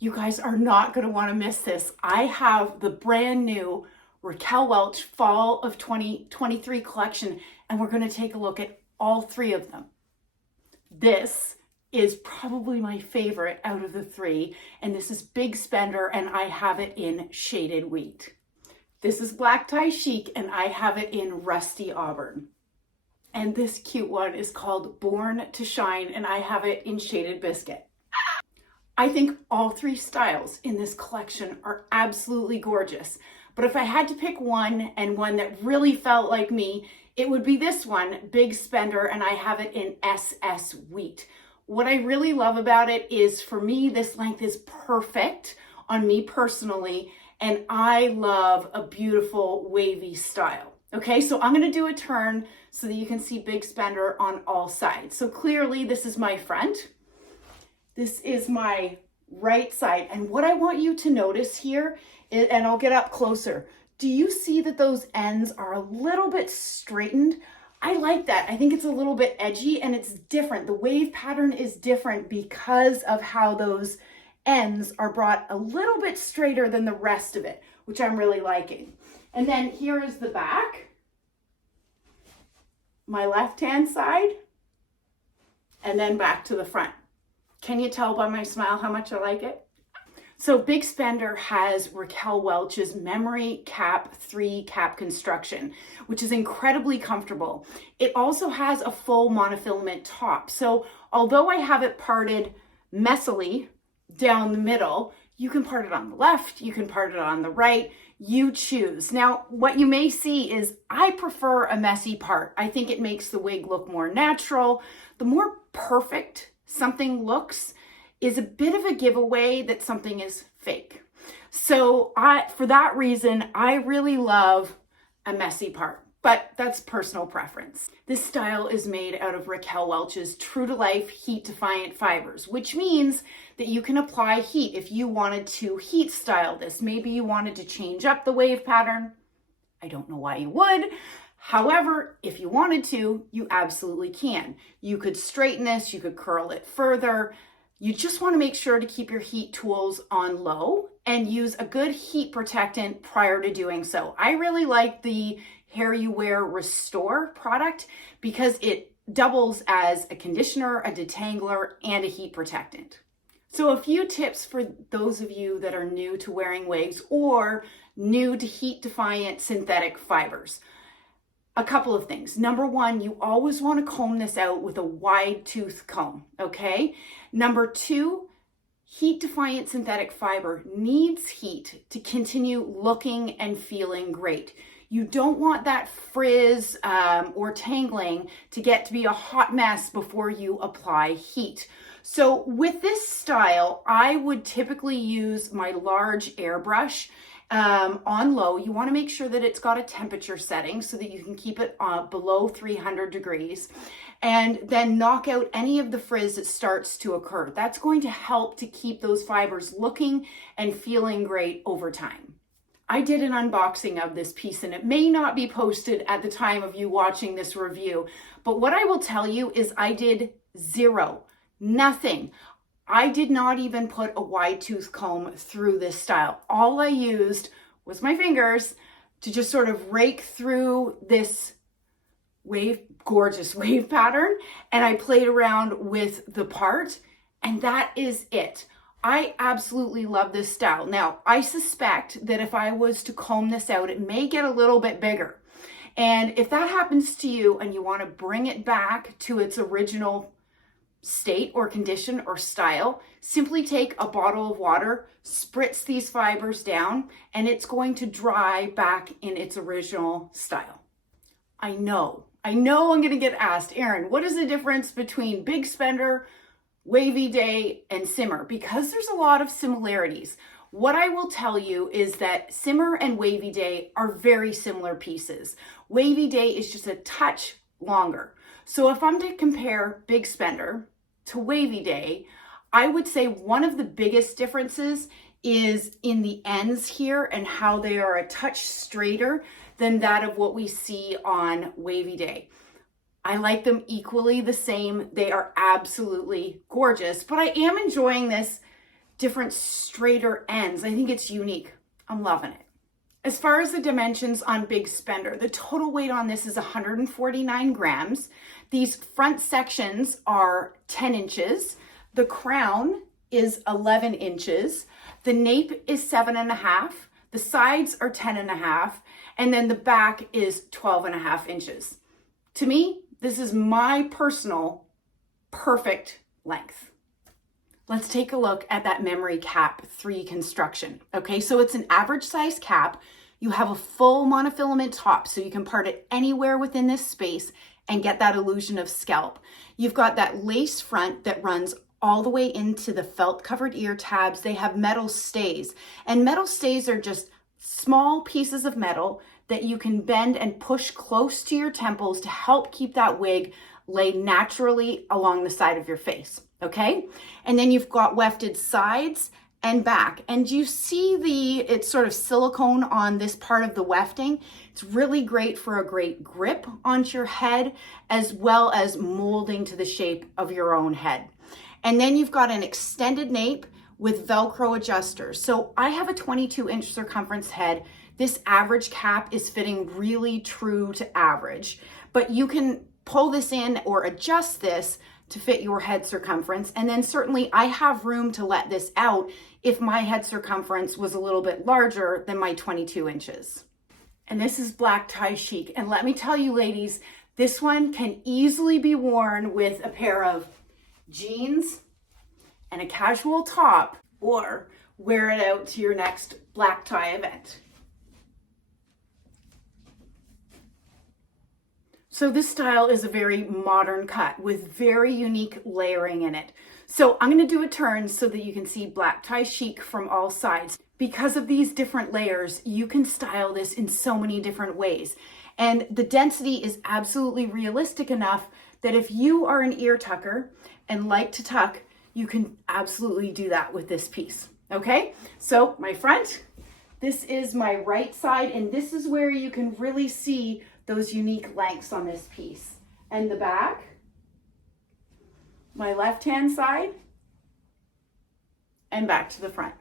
You guys are not going to want to miss this. I have the brand new RAQUEL Welch Fall of 2023 collection, and we're going to take a look at all three of them. This is probably my favorite out of the three, and this is Big Spender, and I have it in Shaded Wheat. This is Black Tie Chic, and I have it in Rusty Auburn. And this cute one is called Born to Shine, and I have it in Shaded Biscuit. I think all three styles in this collection are absolutely gorgeous. But if I had to pick one, and one that really felt like me, it would be this one, Big Spender, and I have it in SS Wheat. What I really love about it is, for me, this length is perfect on me personally, and I love a beautiful wavy style. Okay, so I'm gonna do a turn so that you can see Big Spender on all sides. So clearly this is my front. This is my right side. And what I want you to notice here is, and I'll get up closer, do you see that those ends are a little bit straightened? I like that. I think it's a little bit edgy and it's different. The wave pattern is different because of how those ends are brought a little bit straighter than the rest of it, which I'm really liking. And then here is the back, my left-hand side, and then back to the front. Can you tell by my smile how much I like it? So Big Spender has RAQUEL Welch's Memory Cap 3 cap construction, which is incredibly comfortable. It also has a full monofilament top. So although I have it parted messily down the middle, you can part it on the left, you can part it on the right, you choose. Now, what you may see is I prefer a messy part. I think it makes the wig look more natural. The more perfect something looks is a bit of a giveaway that something is fake. So for that reason, I really love a messy part, but that's personal preference. This style is made out of RAQUEL Welch's true to life heat defiant fibers, which means that you can apply heat if you wanted to heat style this. Maybe you wanted to change up the wave pattern. I don't know why you would. However, if you wanted to, you absolutely can. You could straighten this, you could curl it further. You just want to make sure to keep your heat tools on low and use a good heat protectant prior to doing so. I really like the Hair You Wear Restore product because it doubles as a conditioner, a detangler, and a heat protectant. So a few tips for those of you that are new to wearing wigs or new to heat defiant synthetic fibers. A couple of things. Number one, you always want to comb this out with a wide tooth comb, okay? Number two, heat defiant synthetic fiber needs heat to continue looking and feeling great. You don't want that frizz or tangling to get to be a hot mess before you apply heat. So with this style, I would typically use my large airbrush on low. You want to make sure that it's got a temperature setting so that you can keep it below 300 degrees, and then knock out any of the frizz that starts to occur. That's going to help to keep those fibers looking and feeling great over time. I did an unboxing of this piece and it may not be posted at the time of you watching this review, but what I will tell you is I did nothing. I did not even put a wide tooth comb through this style. All I used was my fingers to just sort of rake through this gorgeous wave pattern, and I played around with the part, and that is it. I absolutely love this style. Now, I suspect that if I was to comb this out, it may get a little bit bigger. And if that happens to you and you want to bring it back to its original state or condition or style, simply take a bottle of water, spritz these fibers down, and it's going to dry back in its original style. I know I'm going to get asked, Erin, what is the difference between Big Spender, Wavy Day, and Simmer? Because there's a lot of similarities. What I will tell you is that Simmer and Wavy Day are very similar pieces. Wavy Day is just a touch longer. So if I'm to compare Big Spender to Wavy Day, I would say one of the biggest differences is in the ends here and how they are a touch straighter than that of what we see on Wavy Day. I like them equally the same. They are absolutely gorgeous, but I am enjoying this different straighter ends. I think it's unique. I'm loving it. As far as the dimensions on Big Spender, the total weight on this is 149 grams. These front sections are 10 inches. The crown is 11 inches. The nape is 7.5. The sides are 10.5. And then the back is 12.5 inches. To me, this is my personal perfect length. Let's take a look at that memory cap 3 construction. Okay, so it's an average size cap. You have a full monofilament top, so you can part it anywhere within this space and get that illusion of scalp. You've got that lace front that runs all the way into the felt covered ear tabs. They have metal stays, and metal stays are just small pieces of metal that you can bend and push close to your temples to help keep that wig laid naturally along the side of your face, okay? And then you've got wefted sides and back. And you see it's sort of silicone on this part of the wefting. It's really great for a great grip onto your head, as well as molding to the shape of your own head. And then you've got an extended nape with Velcro adjusters. So I have a 22-inch circumference head. This average cap is fitting really true to average, but you can pull this in or adjust this to fit your head circumference. And then certainly I have room to let this out if my head circumference was a little bit larger than my 22 inches. And this is black Tie Chic. And let me tell you, ladies, this one can easily be worn with a pair of jeans and a casual top, or wear it out to your next black tie event. So this style is a very modern cut with very unique layering in it. So I'm going to do a turn so that you can see black Tie Chic from all sides. Because of these different layers, you can style this in so many different ways. And the density is absolutely realistic enough that if you are an ear tucker and like to tuck, you can absolutely do that with this piece. Okay, so my front, this is my right side, and this is where you can really see those unique lengths on this piece. And the back, my left-hand side, and back to the front.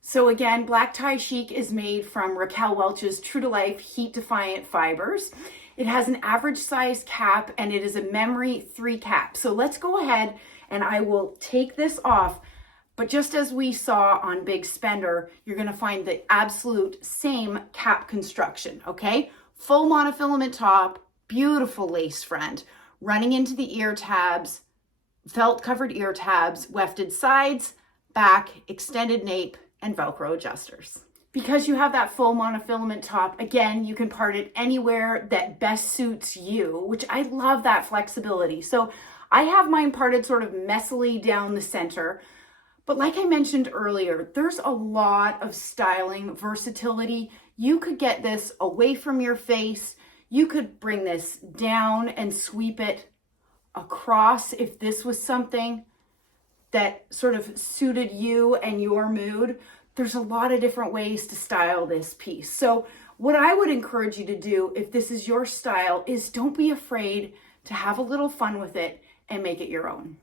So again, black Tie Chic is made from Raquel Welch's True to Life Heat Defiant fibers. It has an average size cap, and it is a memory 3 cap. So let's go ahead and I will take this off. But just as we saw on Big Spender, you're gonna find the absolute same cap construction, okay? Full monofilament top, beautiful lace front, running into the ear tabs, felt covered ear tabs, wefted sides, back, extended nape, and Velcro adjusters. Because you have that full monofilament top, again, you can part it anywhere that best suits you, which I love that flexibility. So I have mine parted sort of messily down the center. But like I mentioned earlier, there's a lot of styling versatility. You could get this away from your face. You could bring this down and sweep it across if this was something that sort of suited you and your mood. There's a lot of different ways to style this piece. So what I would encourage you to do if this is your style is don't be afraid to have a little fun with it and make it your own.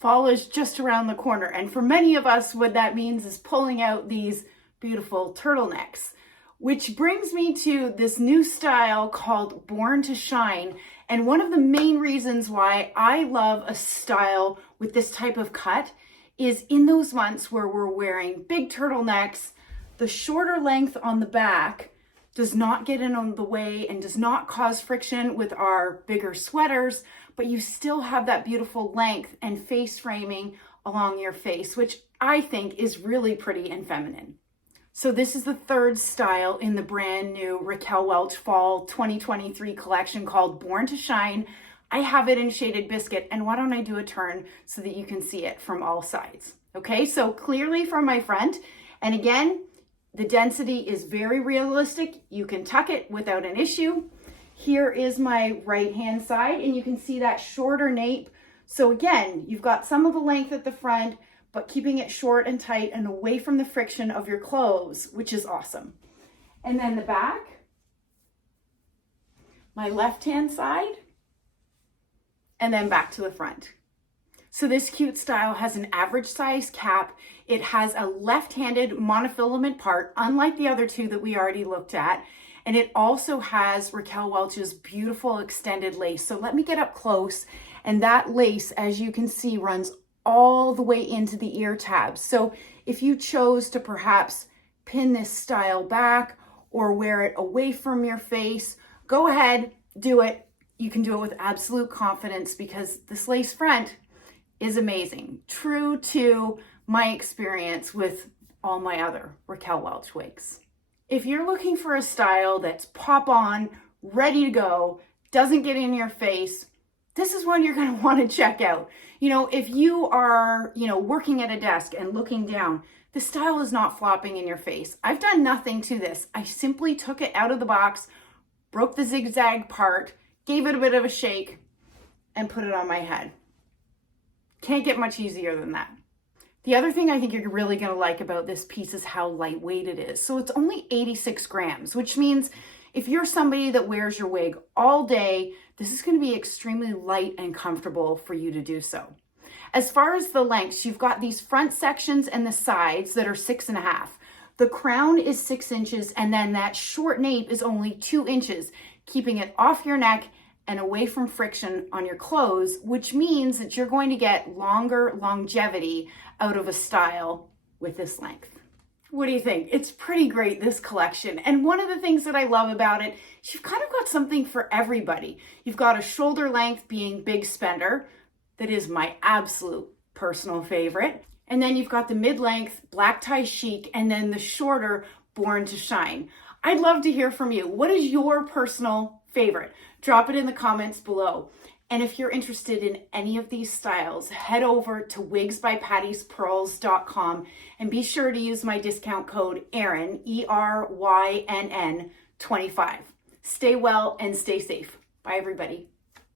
Fall is just around the corner, and for many of us, what that means is pulling out these beautiful turtlenecks, which brings me to this new style called Born to Shine. And one of the main reasons why I love a style with this type of cut is in those months where we're wearing big turtlenecks, the shorter length on the back does not get in the way and does not cause friction with our bigger sweaters, but you still have that beautiful length and face framing along your face, which I think is really pretty and feminine. So this is the third style in the brand new Raquel Welch Fall 2023 collection called Born to Shine. I have it in shaded biscuit, and why don't I do a turn so that you can see it from all sides? Okay, so clearly from my front, and again, the density is very realistic. You can tuck it without an issue. Here is my right-hand side, and you can see that shorter nape. So again, you've got some of the length at the front, but keeping it short and tight and away from the friction of your clothes, which is awesome. And then the back, my left-hand side, and then back to the front. So this cute style has an average size cap. It has a left-handed monofilament part, unlike the other two that we already looked at. And it also has Raquel Welch's beautiful extended lace. So let me get up close. And that lace, as you can see, runs all the way into the ear tabs. So if you chose to perhaps pin this style back or wear it away from your face, go ahead, do it. You can do it with absolute confidence because this lace front is amazing. True to my experience with all my other Raquel Welch wigs. If you're looking for a style that's pop on, ready to go, doesn't get in your face, this is one you're going to want to check out. You know, if you are, working at a desk and looking down, the style is not flopping in your face. I've done nothing to this. I simply took it out of the box, broke the zigzag part, gave it a bit of a shake, and put it on my head. Can't get much easier than that. The other thing I think you're really going to like about this piece is how lightweight it is. So it's only 86 grams, which means if you're somebody that wears your wig all day, this is going to be extremely light and comfortable for you to do so. As far as the lengths, you've got these front sections and the sides that are 6.5. The crown is 6 inches, and then that short nape is only 2 inches, keeping it off your neck and away from friction on your clothes, which means that you're going to get longer longevity out of a style with this length. What do you think? It's pretty great, this collection. And one of the things that I love about it is you've kind of got something for everybody. You've got a shoulder length being Big Spender. That is my absolute personal favorite. And then you've got the mid-length Black Tie Chic, and then the shorter Born to Shine. I'd love to hear from you. What is your personal favorite? Drop it in the comments below. And if you're interested in any of these styles, head over to wigsbypattispearls.com and be sure to use my discount code ERYNN, ERYNN 25. Stay well and stay safe. Bye, everybody.